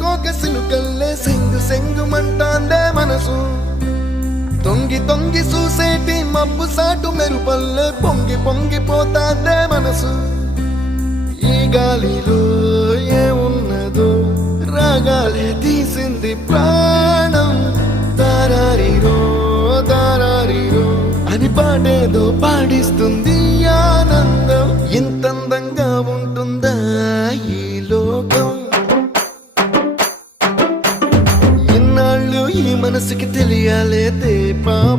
కోక సిలుకల్లే సెంగు సెంగుమంటాందే మనసు తొంగి తొంగి చూసేటి మబ్బు సాటు మెరుపల్లే పొంగి పొంగిపోతాందే మనసు ఈ గాలిలో ఏమున్నదో రాగాలే తీసింది ప్రాణం దారారిరో దారారిరో అని పాడేదో పాడిస్తుంది ఆనందం ఇంత అందంగా ఉంటుందా ఈ లోకం ఇన్నాళ్ళు ఈ మనసుకి తెలియాలే దీపం